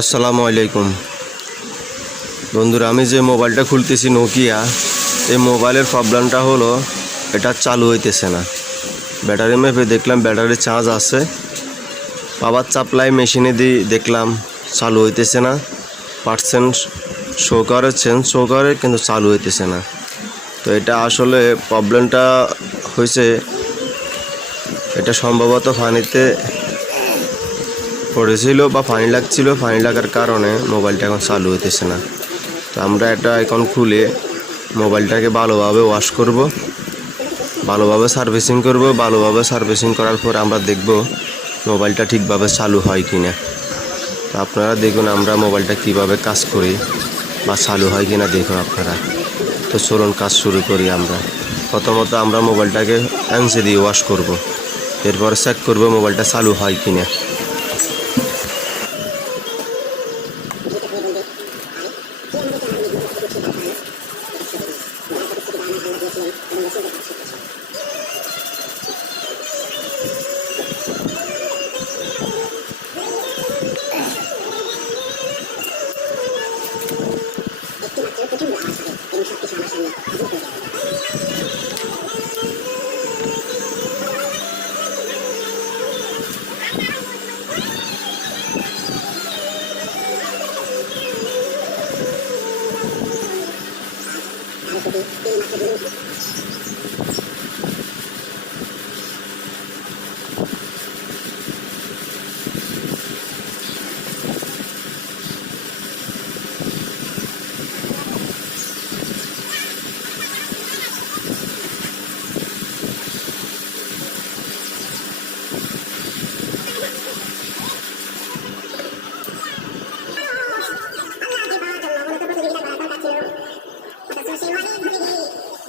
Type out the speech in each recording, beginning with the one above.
আসসালামু আলাইকুম। বন্ধুরা, আমি যে মোবাইলটা খুলতেছি নোকিয়া এই মোবাইলের প্রবলেমটা হলো এটা চালু হইতেছে না। ব্যাটারি মেপে দেখলাম ব্যাটারি চার্জ আছে। পাওয়ার সাপ্লাই মেশিনে দিয়ে দেখলাম চালু হইতেছে না। পার্সেন্ট শো করেছেন, শো করে কিন্তু চালু হইতেছে না। তো এটা আসলে প্রবলেমটা হয়েছে এটা সম্ভবত ফানিতে পড়েছিল বা পানি লাগছিল পানি লাগার কারণে মোবাইলটা এখন চালু হইতেছে না। তো আমরা এটা এখন খুলে মোবাইলটাকে ভালোভাবে ওয়াশ করব, ভালোভাবে সার্ভিসিং করব, ভালোভাবে সার্ভিসিং করার পর আমরা দেখব মোবাইলটা ঠিকভাবে চালু হয় কি না তো আপনারা দেখুন আমরা মোবাইলটা কীভাবে কাজ করি বা চালু হয় কি না দেখুন আপনারা। তো চলুন কাজ শুরু করি আমরা। প্রথমত আমরা মোবাইলটাকে এনসি দিয়ে ওয়াশ করব, এরপরে চেক করব মোবাইলটা চালু হয় কি না 이런 것들 많이 알려주시고, 지금 뭐가 그렇게 많이 알려주시는 그런 것을 같이 するって今すぐ言う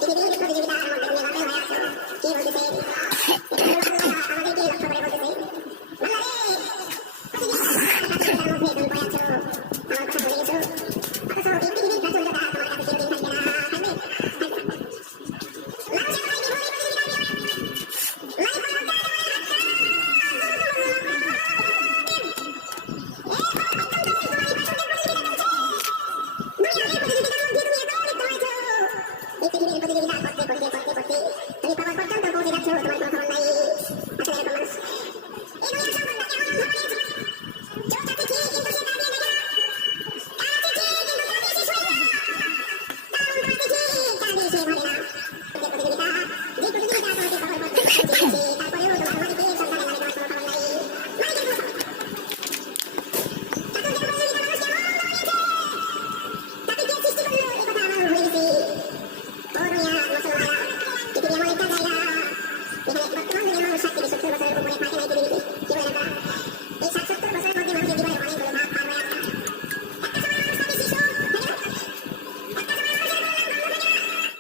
আমার কথা বলে গেছো আমার কথা বলে গেছো Thank you.